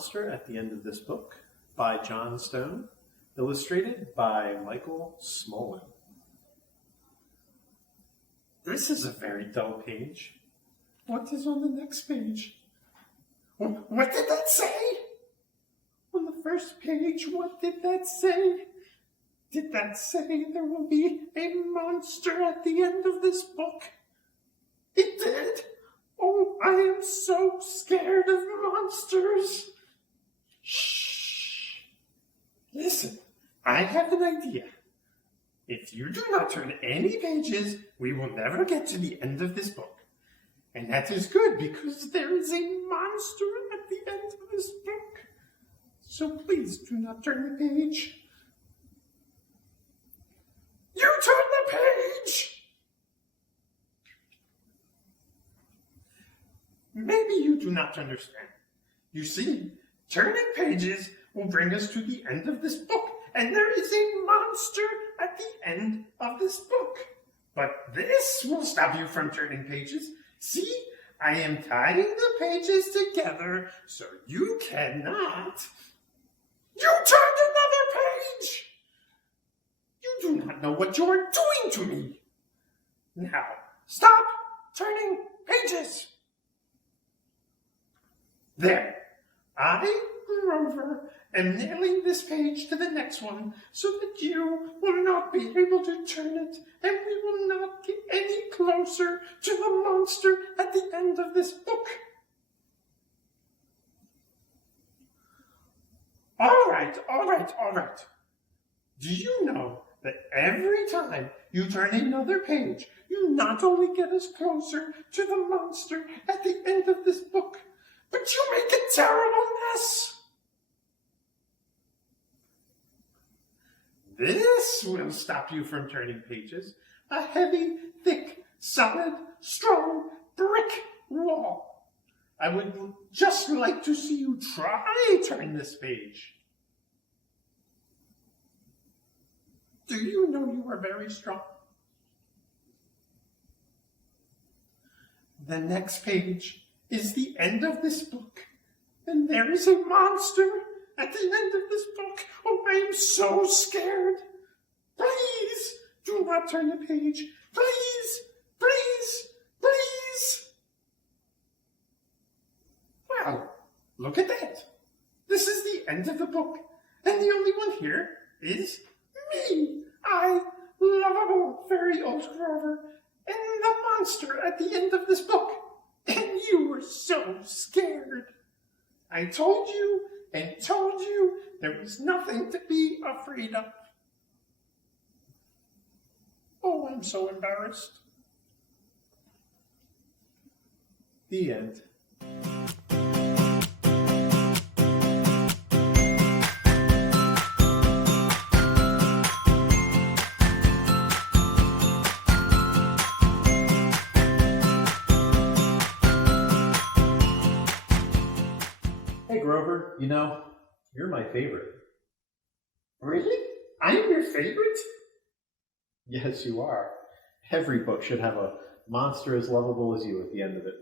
monster at the end of this book by Jon Stone, illustrated by Mike Smollin. This is a very dull page. What is on the next page? What did that say? On the first page, what did that say? Did that say there will be a monster at the end of this book? It did? Oh, I am so scared of monsters. Shh. Listen, I have an idea. If you do not turn any pages, we will never get to the end of this book. And that is good because there is a monster at the end of this book. So please do not turn the page. You turn the page! Maybe you do not understand. You see, turning pages will bring us to the end of this book, and there is a monster at the end of this book. But this will stop you from turning pages. See, I am tying the pages together so you cannot. You turned another page! You do not know what you are doing to me. Now, stop turning pages. There, I, Grover, am nailing this page to the next one so that you will not be able to turn it and we will not get any closer to the monster at the end of this book. All right. Do you know that every time you turn another page, you not only get us closer to the monster at the end of this book, but you make a terrible mess. This will stop you from turning pages. A heavy, thick, solid, strong brick wall. I would just like to see you try turn this page. Do you know you are very strong? The next page is the end of this book, and there is a monster at the end of this book. Oh, I am so scared. Please do not turn the page. Please. Well, look at that. This is the end of the book, and the only one here is me. I, lovable fairy old Grover, and the monster at the end of this book. And you were so scared. I told you there was nothing to be afraid of. Oh, I'm so embarrassed. The end. Hey Grover, you know, you're my favorite. Really? I'm your favorite? Yes, you are. Every book should have a monster as lovable as you at the end of it.